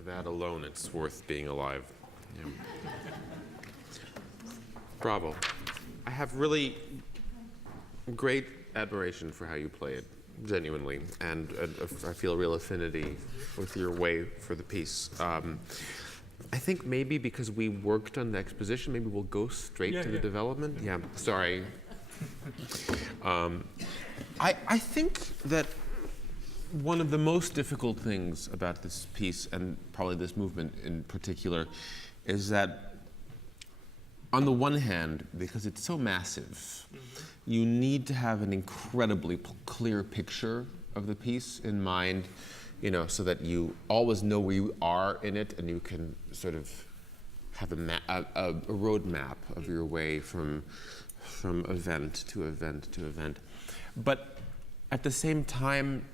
for that alone, it's worth being alive. Yeah. Bravo. I have really great admiration for how you play it, genuinely, and I feel a real affinity with your way for the piece. I think maybe because we worked on the exposition, maybe we'll go straight to the development. Yeah, sorry. I think that one of the most difficult things about this piece, and probably this movement in particular, is that on the one hand, because it's so massive, you need to have an incredibly clear picture of the piece in mind, you know, so that you always know where you are in it, and you can sort of have a road map of your way from event to event to event. But at the same time,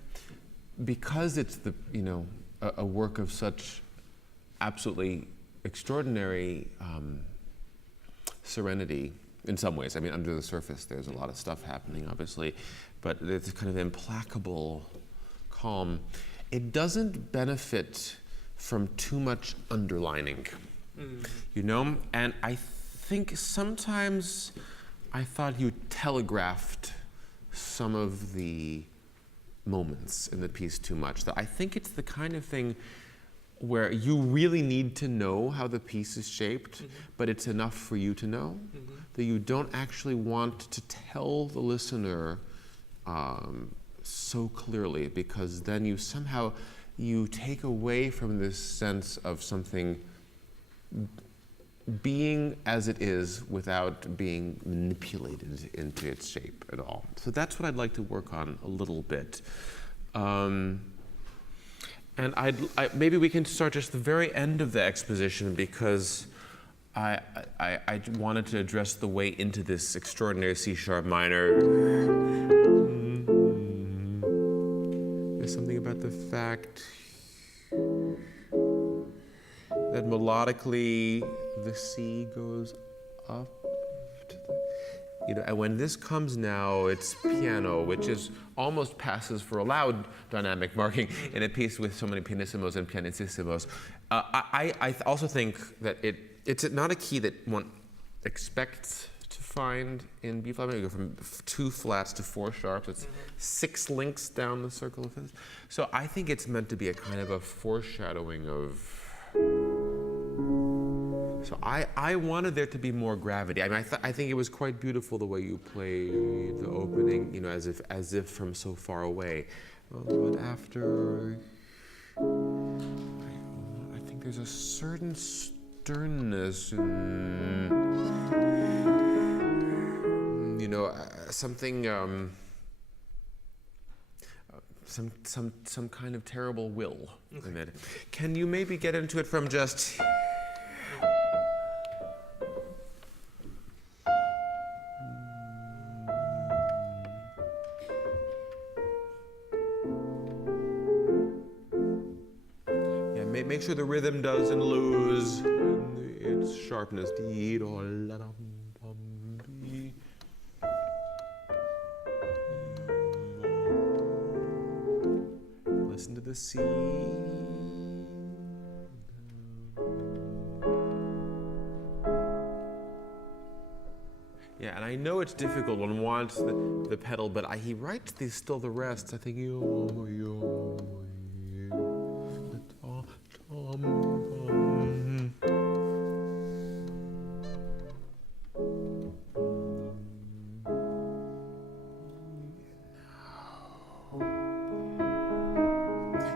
because it's a work of such absolutely extraordinary serenity in some ways. I mean, under the surface, there's a lot of stuff happening, obviously, but it's kind of implacable calm. It doesn't benefit from too much underlining, you know? And I think sometimes I thought you telegraphed some of the moments in the piece too much. That I think it's the kind of thing where you really need to know how the piece is shaped, but it's enough for you to know, that you don't actually want to tell the listener so clearly, because then you take away from this sense of something being as it is without being manipulated into its shape at all. So that's what I'd like to work on a little bit. And maybe we can start just the very end of the exposition, because I wanted to address the way into this extraordinary C-sharp minor. There's something about the fact that melodically the C goes up to the, and when this comes now, it's piano, which is almost passes for a loud dynamic marking in a piece with so many pianissimos and pianissimos. I also think that it's not a key that one expects to find in B flat. You go from 2 flats to 4 sharps. It's 6 links down the circle of fifths. So I think it's meant to be a kind of a foreshadowing of. So I wanted there to be more gravity. I mean, I think it was quite beautiful the way you played the opening, as if from so far away. But after, I think there's a certain sternness in, something, some kind of terrible will in it. Can you maybe get into it from just? Make sure the rhythm doesn't lose its sharpness. Listen to the C. Yeah, and I know it's difficult. One wants the pedal, but he writes still the rest. I think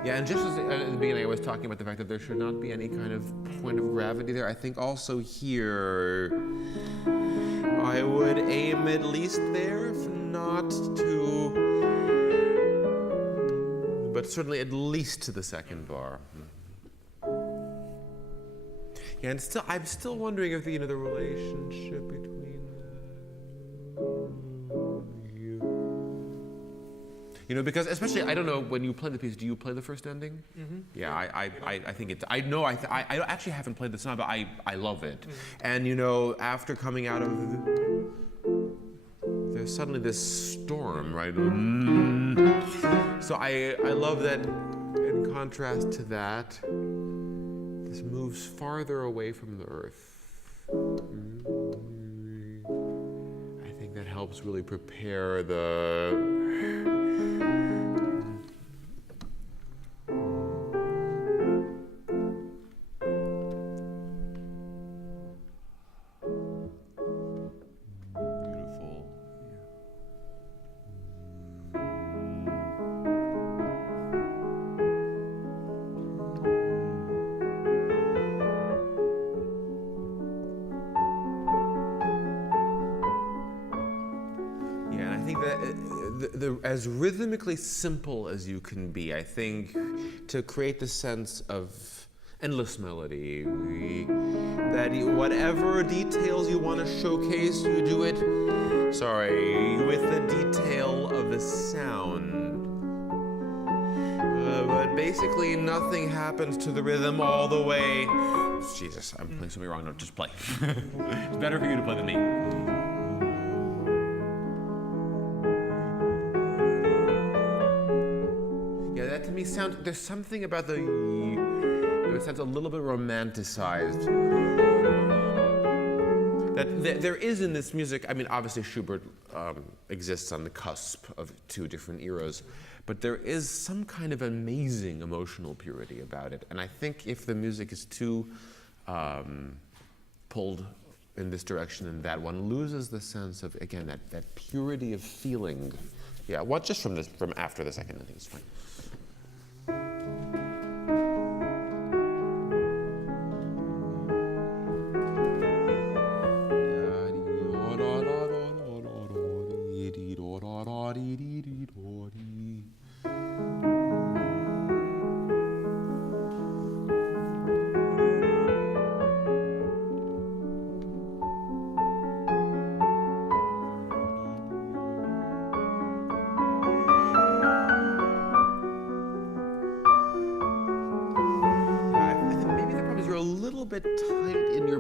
Yeah, and just as at the beginning I was talking about the fact that there should not be any kind of point of gravity there, I think also here I would aim at least there, if not to, but certainly at least to the second bar. Yeah, and I'm still wondering if the relationship between because especially, I don't know, when you play the piece, do you play the first ending? Yeah, I think it's, I actually haven't played the song, but I love it. And after coming out of, there's suddenly this storm, right? So I love that in contrast to that. this moves farther away from the earth. I think that helps really prepare the as rhythmically simple as you can be, I think, to create the sense of endless melody, that whatever details you want to showcase, you do it, with the detail of the sound. But basically nothing happens to the rhythm all the way. Jesus, I'm playing something wrong. No, just play. It's better for you to play than me. To me, there's something about it sounds a little bit romanticized. That there is in this music. I mean, obviously Schubert exists on the cusp of two different eras, but there is some kind of amazing emotional purity about it. And I think if the music is too pulled in this direction and that, one loses the sense of, again, that purity of feeling. Yeah, just from after the second, I think it's fine.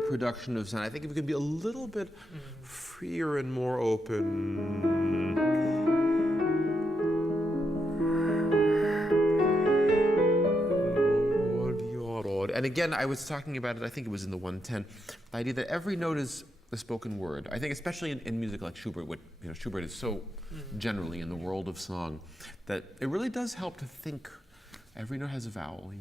Production of sound. I think if we could be a little bit freer and more open. And again, I was talking about it, I think it was in the 110, the idea that every note is the spoken word. I think especially in music like Schubert, Schubert is so generally in the world of song, that it really does help to think every note has a vowel.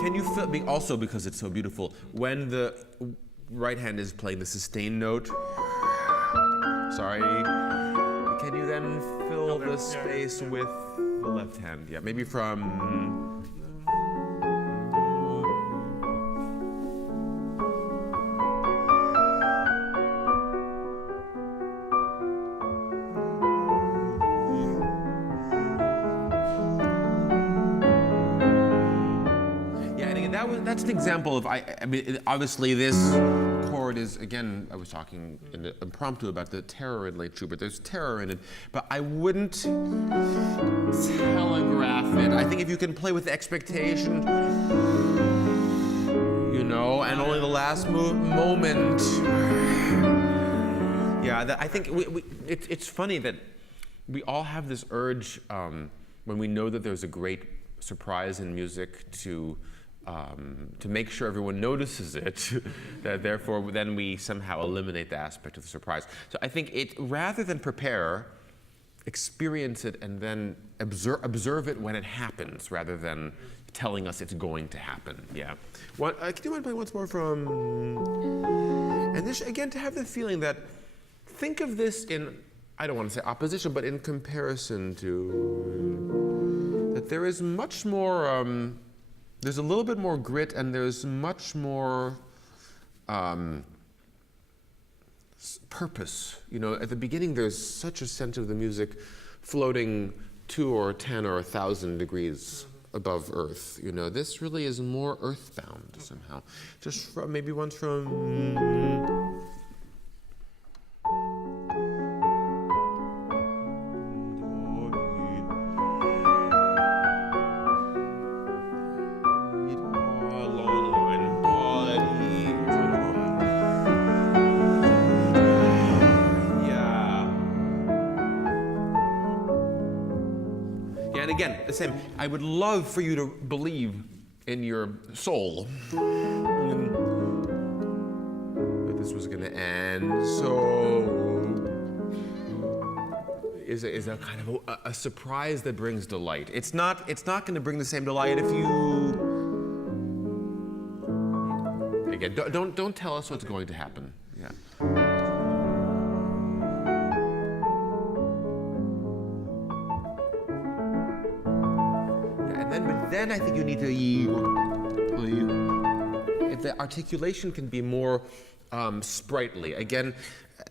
Can you feel, also because it's so beautiful, when the right hand is playing the sustained note, can you then fill the space with the left hand? Yeah, maybe from... That's an example of, I mean, obviously this chord is, again, I was talking in the impromptu about the terror in late Schubert. There's terror in it, but I wouldn't telegraph it. I think if you can play with expectation, and only the last moment. Yeah, I think it's funny that we all have this urge when we know that there's a great surprise in music to make sure everyone notices it, that therefore then we somehow eliminate the aspect of the surprise. So I think rather than prepare, experience it and then observe it when it happens, rather than telling us it's going to happen. Yeah. Can you mind playing once more from? And this again, to have the feeling that, think of this in, I don't want to say opposition, but in comparison to, that there is much more. There's a little bit more grit, and there's much more purpose. At the beginning, there's such a sense of the music floating 2 or 10 or 1,000 degrees above Earth. This really is more earthbound somehow. Just maybe once from. again, the same. I would love for you to believe in your soul that this was going to end. So is a kind of a surprise that brings delight. It's not going to bring the same delight if you. Again, don't tell us what's going to happen. Yeah. But then I think you need to. The articulation can be more sprightly. Again,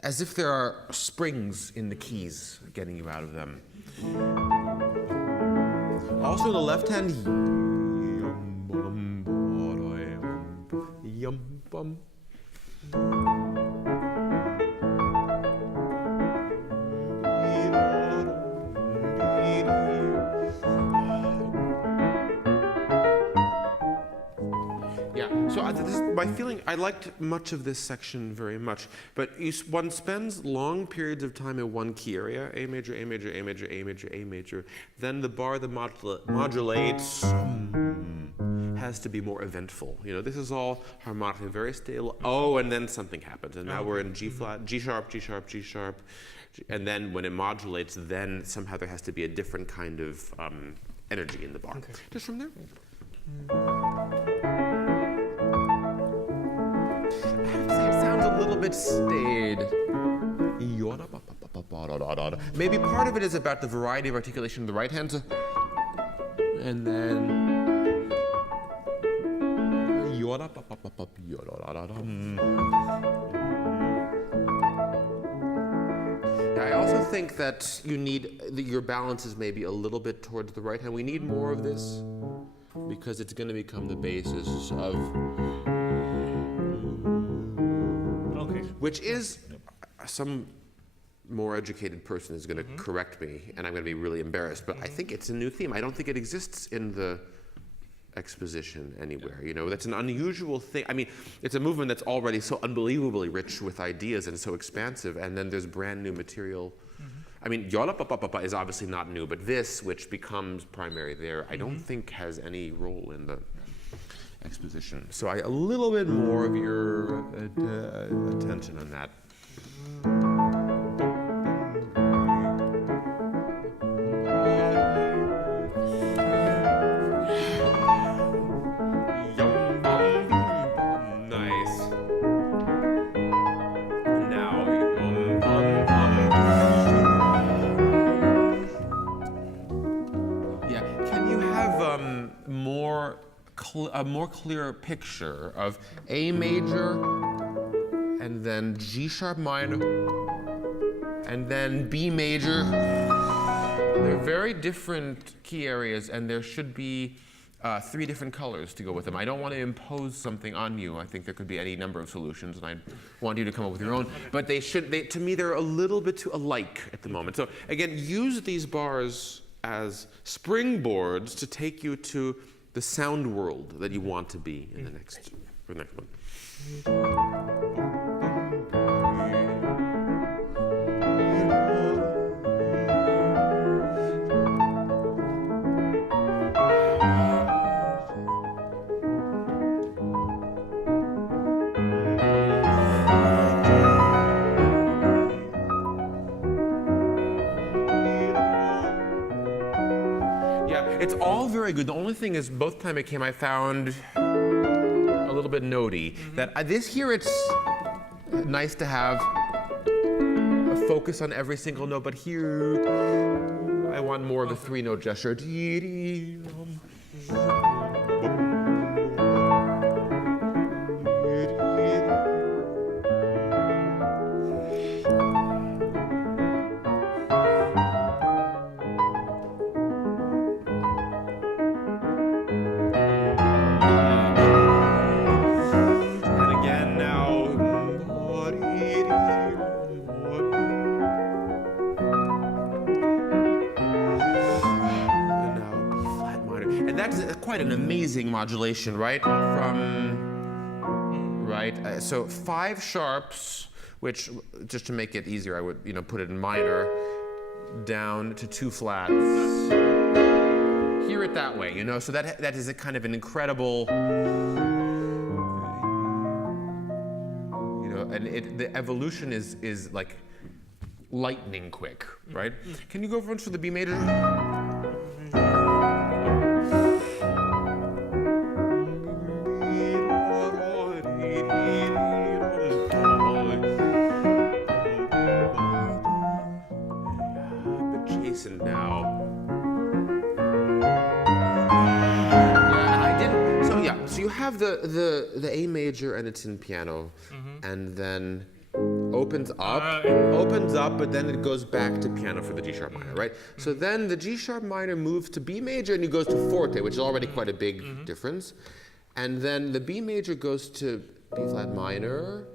as if there are springs in the keys getting you out of them. Also, the left hand. So this is my feeling. I liked much of this section very much, but one spends long periods of time in one key area, A major, A major, A major, A major, A major. Then the bar that modulates has to be more eventful. You know, this is all harmonically very stable. Oh, and then something happens, and now we're in G flat, G sharp, G sharp, G sharp, and then when it modulates, then somehow there has to be a different kind of energy in the bar. Okay. Just from there. I have to say it sounds a little bit staid. Maybe part of it is about the variety of articulation of the right hand, and then. I also think that you need your balance is maybe a little bit towards the right hand. We need more of this because it's going to become the basis of. Which is, some more educated person is going to correct me, and I'm going to be really embarrassed, but I think it's a new theme. I don't think it exists in the exposition anywhere. You know, that's an unusual thing. I mean, it's a movement that's already so unbelievably rich with ideas and so expansive, and then there's brand new material. I mean, yola pa pa pa pa is obviously not new, but this, which becomes primary there, I don't think has any role in the exposition. So a little bit more of your attention on that. Nice. Now, yeah. Can you have a more clear picture of A major, and then G sharp minor, and then B major? They're very different key areas, and there should be 3 different colors to go with them. I don't want to impose something on you. I think there could be any number of solutions, and I want you to come up with your own. But to me, they're a little bit too alike at the moment. So again, use these bars as springboards to take you to the sound world that you want to be in the next one. It's all very good. The only thing is, both time it came, I found a little bit notey. That this here, it's nice to have a focus on every single note, but here I want more of a 3-note gesture. Quite an amazing modulation, right? So 5 sharps, which, just to make it easier, I would put it in minor, down to 2 flats. hear it that way, you know. So that is a kind of an incredible, you know, and the evolution is like lightning quick, right? Can you go once for the B major? Now. Yeah, so you have the A major and it's in piano, and then opens up, but then it goes back to piano for the G sharp minor, right? So then the G sharp minor moves to B major and it goes to forte, which is already quite a big difference. And then the B major goes to B flat minor,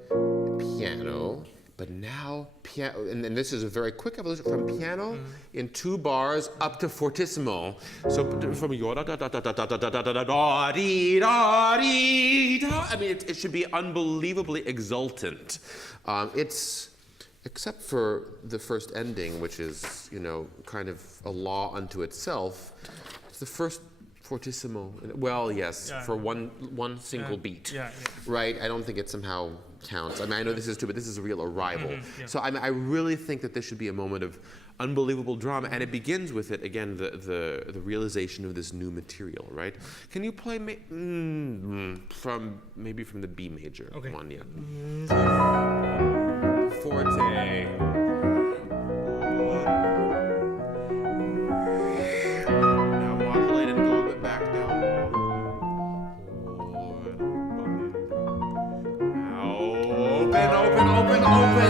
piano. But now, and this is a very quick evolution from piano in 2 bars up to fortissimo. So from I mean, it should be unbelievably exultant. It's, except for the first ending, which is, you know, kind of a law unto itself. It's the first fortissimo. Well, yes, for one single beat, right? I don't think it somehow counts. I mean, I know this is true, but this is a real arrival. So I mean, I really think that this should be a moment of unbelievable drama, and it begins with it again, the realization of this new material, right? Can you play from maybe from the B major one, yeah? Forte. Open.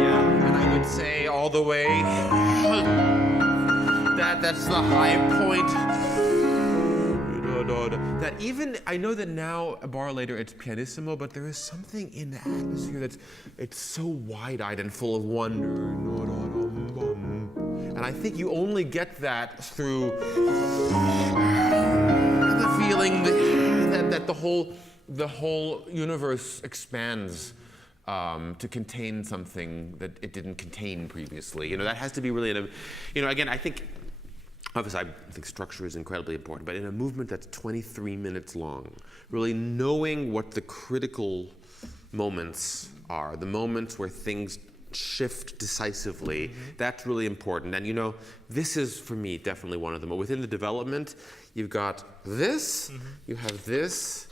Yeah, and I would say all the way. That's the high point. That even, I know that now, a bar later, it's pianissimo, but there is something in the atmosphere it's so wide-eyed and full of wonder. And I think you only get that through the feeling that the whole universe expands to contain something that it didn't contain previously. You know, that has to be really, you know, again, obviously I think structure is incredibly important, but in a movement that's 23 minutes long, really knowing what the critical moments are, the moments where things shift decisively, that's really important. And you know, this is, for me, definitely one of them. Within the development, you've got this, you have this,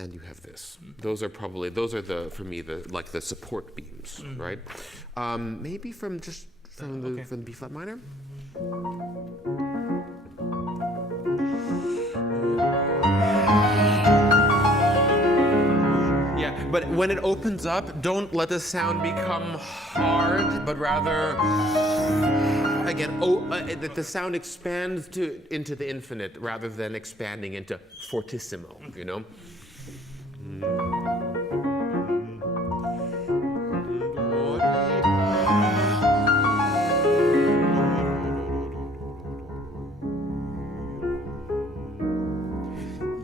and you have this. Those are for me the support beams, right? Maybe from the B flat minor. Yeah, but when it opens up, don't let the sound become hard, but rather, again, that the sound expands into the infinite rather than expanding into fortissimo, you know?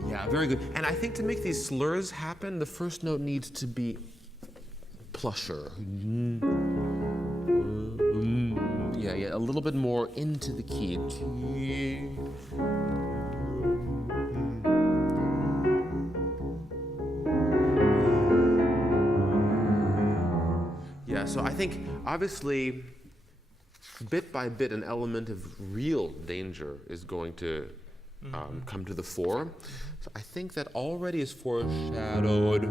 Yeah, very good. And I think to make these slurs happen, the first note needs to be plusher. Yeah, a little bit more into the key. So I think, obviously, bit by bit, an element of real danger is going to come to the fore. So I think that already is foreshadowed,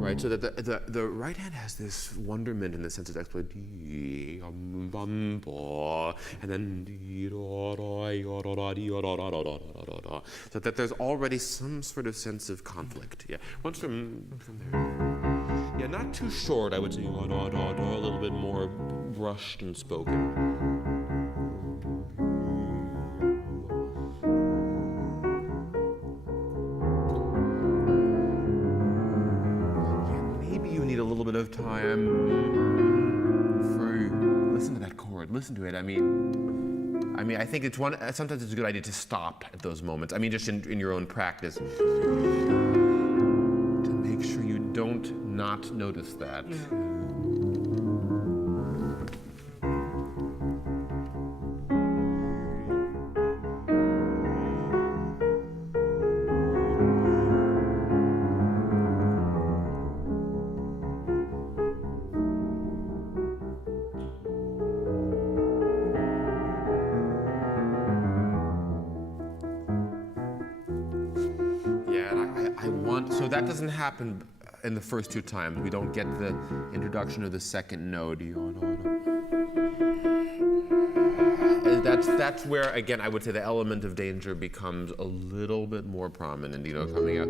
right? So that the right hand has this wonderment in the sense of exploit, and then so that there's already some sort of sense of conflict. Yeah, once from there. Yeah, not too short, I would say, a little bit more brushed and spoken. Yeah, maybe you need a little bit of time for, listen to that chord, listen to it. I mean, I think it's sometimes it's a good idea to stop at those moments. I mean, just in your own practice. To make sure you don't not notice that. So that doesn't happen in the first two times. We don't get the introduction of the second note. That's where, again, I would say the element of danger becomes a little bit more prominent, coming out.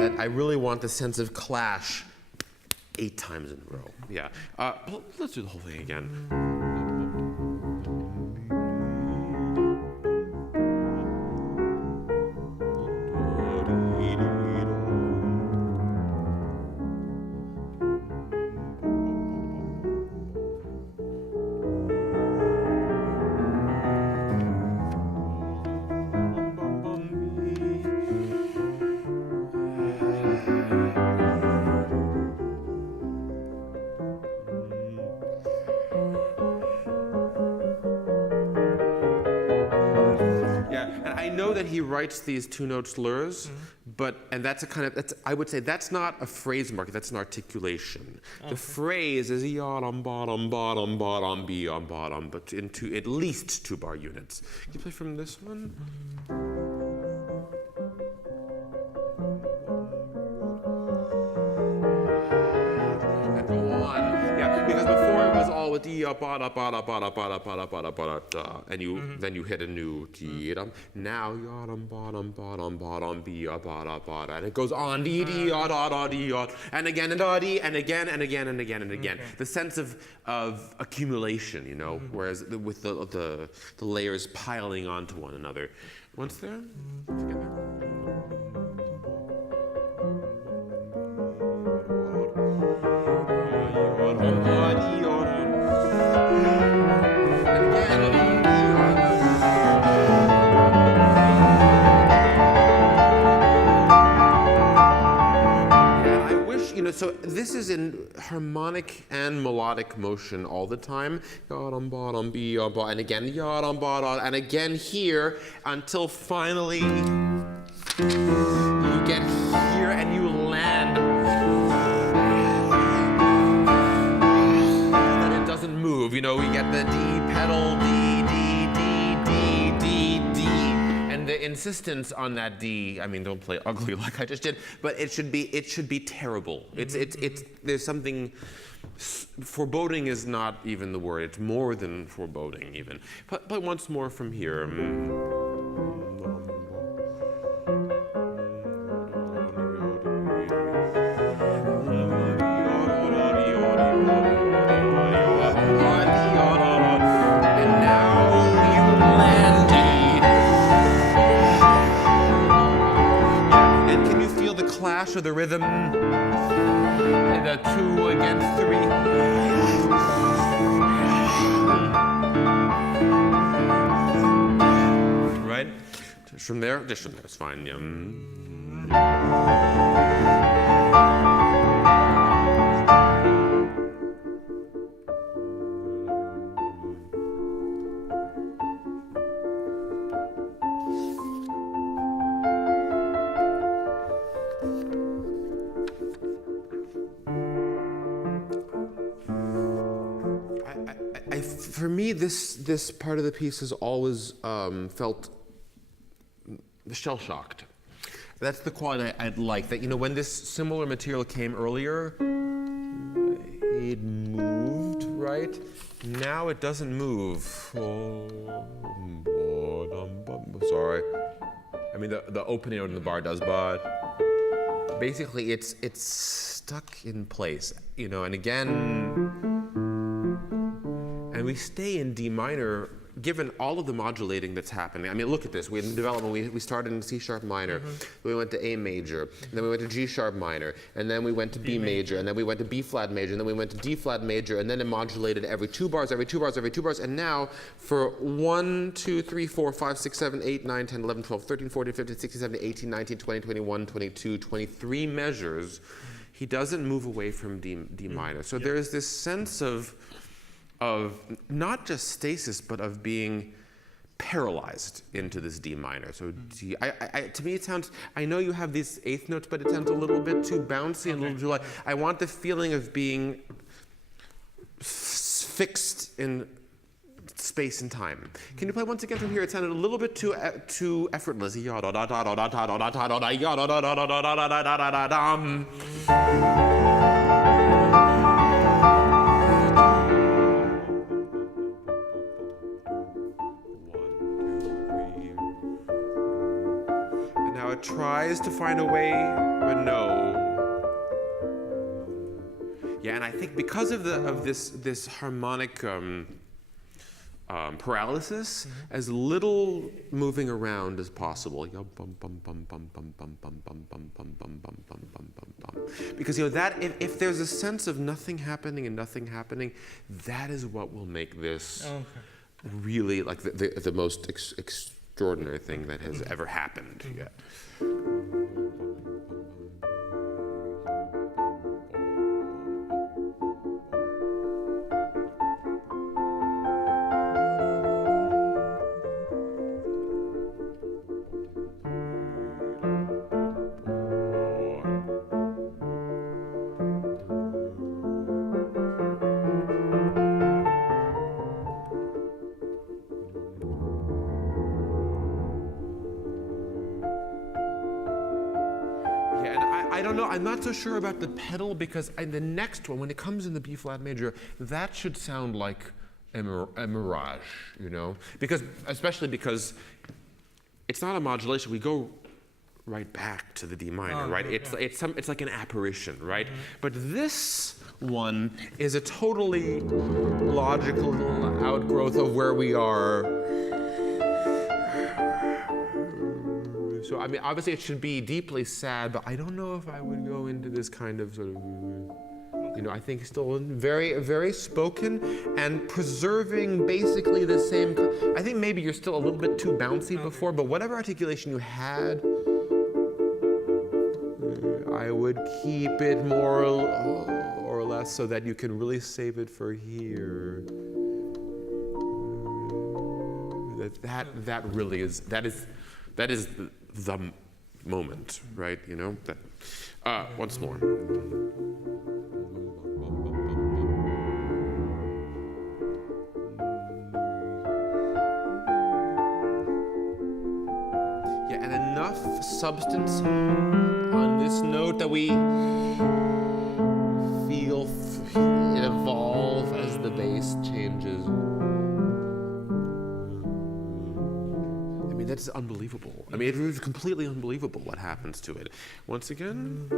That I really want the sense of clash 8 times in a row. Yeah. Let's do the whole thing again. He writes these two-note slurs, and that's a kind of, I would say that's not a phrase mark, that's an articulation. Okay. The phrase is yadam bottom bottom bottom b on bottom, but into at least 2 bar units. Can you play from this one? And go on. Yeah, because before it was all with and then you hit a new now yadam bottom bottom bottom b and it goes on and again and and again and again and again and again. The sense of accumulation, whereas with the layers piling onto one another. Once there, together. So this is in harmonic and melodic motion all the time. Yadam bottom b and again yadam bottom and again here until finally you get here and you land. That it doesn't move. We get the D pedal, D. And the insistence on that D, don't play ugly like I just did, but it should be terrible. There's something, foreboding is not even the word, it's more than foreboding even. But once more from here. Clash of the rhythm, and the 2 against 3. Right? Just from there, it's fine. Yeah. For me, this part of the piece has always felt shell-shocked. That's the quality I'd like. That when this similar material came earlier, it moved, right? Now it doesn't move. Sorry. The opening note in the bar does, but basically it's stuck in place, and again. And we stay in D minor, given all of the modulating that's happening. Look at this. In development, we started in C sharp minor. We went to A major. And then we went to G sharp minor. And then we went to B major. And then we went to B flat major. And then we went to D flat major. And then it modulated every 2 bars, every 2 bars, every 2 bars. And now, for 1, 2, 3, 4, 5, 6, 7, 8, 9, 10, 11, 12, 13, 14, 15, 16, 17, 18, 19, 20, 21, 22, 23 measures, he doesn't move away from D minor. So there is this sense of not just stasis, but of being paralyzed into this D minor. So D, to me it sounds, I know you have these 8th notes, but it sounds a little bit too bouncy and a little too light. I want the feeling of being fixed in space and time. Can you play once again from here? It sounded a little bit too effortless. And now it tries to find a way, but no. Yeah, and I think because of this harmonic paralysis, as little moving around as possible. Because that if there's a sense of nothing happening and nothing happening, that is what will make this really like the most extraordinary thing that has ever happened yet. I don't know, I'm not so sure about the pedal because the next one, when it comes in the B flat major, that should sound like a mirage, you know? Especially because it's not a modulation, we go right back to the D minor, right? It's like an apparition, right? But this one is a totally logical outgrowth of where we are. So, I mean, obviously it should be deeply sad, but I don't know if I would go into this kind of sort of, you know, I think still very, very spoken and preserving basically the same. I think maybe you're still a little bit too bouncy before, but whatever articulation you had, I would keep it more or less so that you can really save it for here. That really is, that is the moment, right? You know? Once more. Yeah, and enough substance on this note that we feel it evolve as the bass changes. That's unbelievable. I mean, it was completely unbelievable what happens to it. Once again.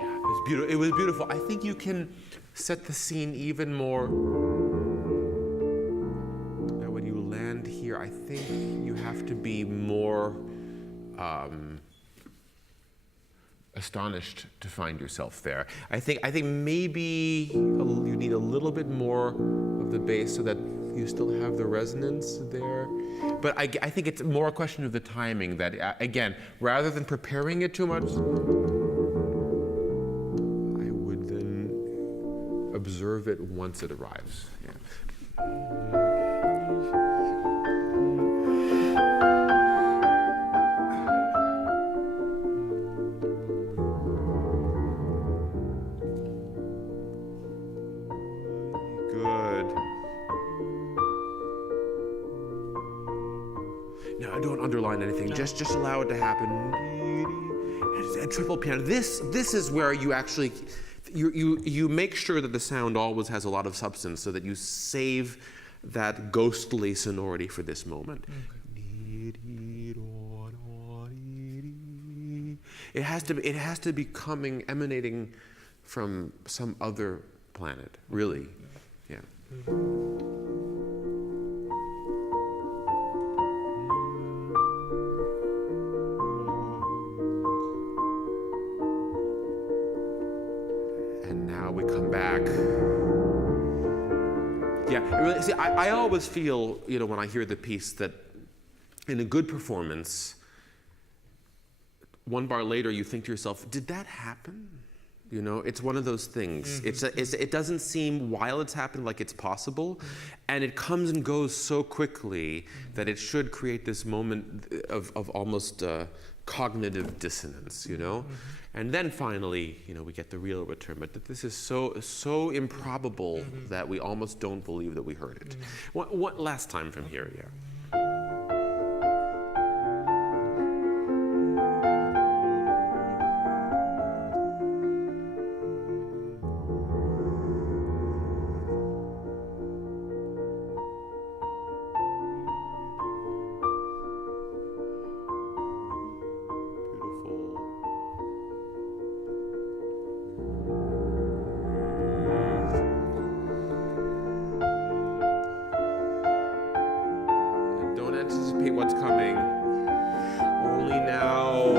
Yeah, it was beautiful. I think you can set the scene even more. Now, when you land here, I think you have to be more astonished to find yourself there. I think maybe you need a little bit more of the bass so that you still have the resonance there. But I think it's more a question of the timing that, again, rather than preparing it too much, observe it once it arrives. Yeah. Good. No, don't underline anything. No. Just allow it to happen. A triple piano. This is where you actually. You make sure that the sound always has a lot of substance so that you save that ghostly sonority for this moment. It has to be emanating from some other planet, really. Yeah. We come back. Yeah, really, see, I always feel, you know, when I hear the piece that in a good performance, one bar later you think to yourself, did that happen? You know, it's one of those things. It doesn't seem, while it's happened, like it's possible, and it comes and goes so quickly that it should create this moment of almost cognitive dissonance, you know? And then finally, you know, we get the real return, but that this is so improbable that we almost don't believe that we heard it. What last time from here, yeah. Anticipate what's coming. Only now.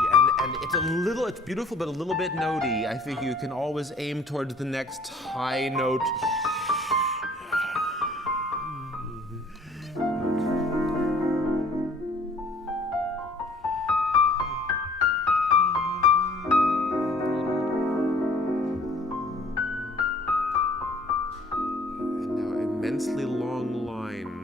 Yeah, and it's beautiful, but a little bit notey. I think you can always aim towards the next high note. Immensely long line.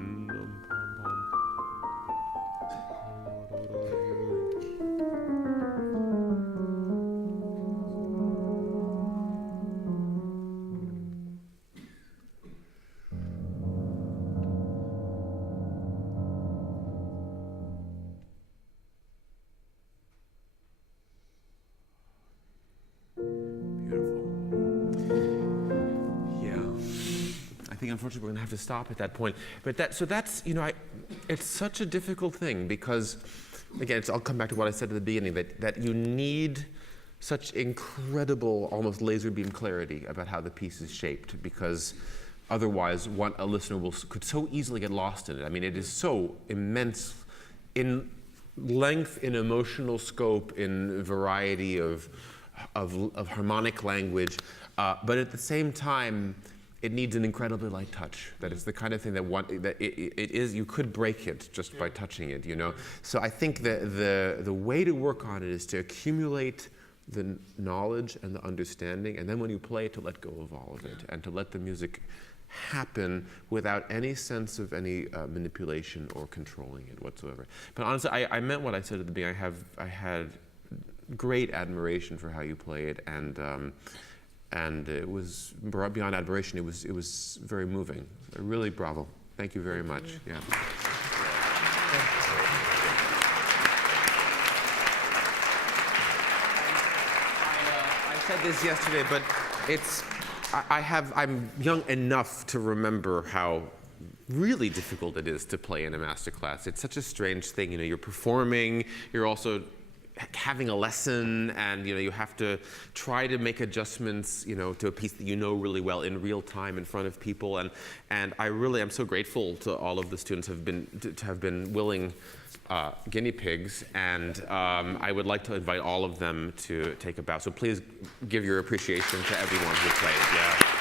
I think unfortunately we're going to have to stop at that point. But that's, you know, it's such a difficult thing because, again, I'll come back to what I said at the beginning, that you need such incredible, almost laser beam clarity about how the piece is shaped, because otherwise a listener could so easily get lost in it. I mean, it is so immense in length, in emotional scope, in variety of harmonic language, but at the same time, it needs an incredibly light touch. That it's the kind of thing that it is. You could break it just by touching it, you know. So I think the way to work on it is to accumulate the knowledge and the understanding, and then when you play it, to let go of all of it and to let the music happen without any sense of any manipulation or controlling it whatsoever. But honestly, I meant what I said at the beginning. I had great admiration for how you play it, and it was beyond admiration. It was very moving. Really, bravo. Thank you very much. Yeah. I said this yesterday, but I'm young enough to remember how really difficult it is to play in a master class. It's such a strange thing. You know, you're performing. You're also having a lesson, and you know you have to try to make adjustments, you know, to a piece that you know really well in real time in front of people, and I really am so grateful to all of the students to have been willing guinea pigs, and I would like to invite all of them to take a bow. So please give your appreciation to everyone who played. Yeah.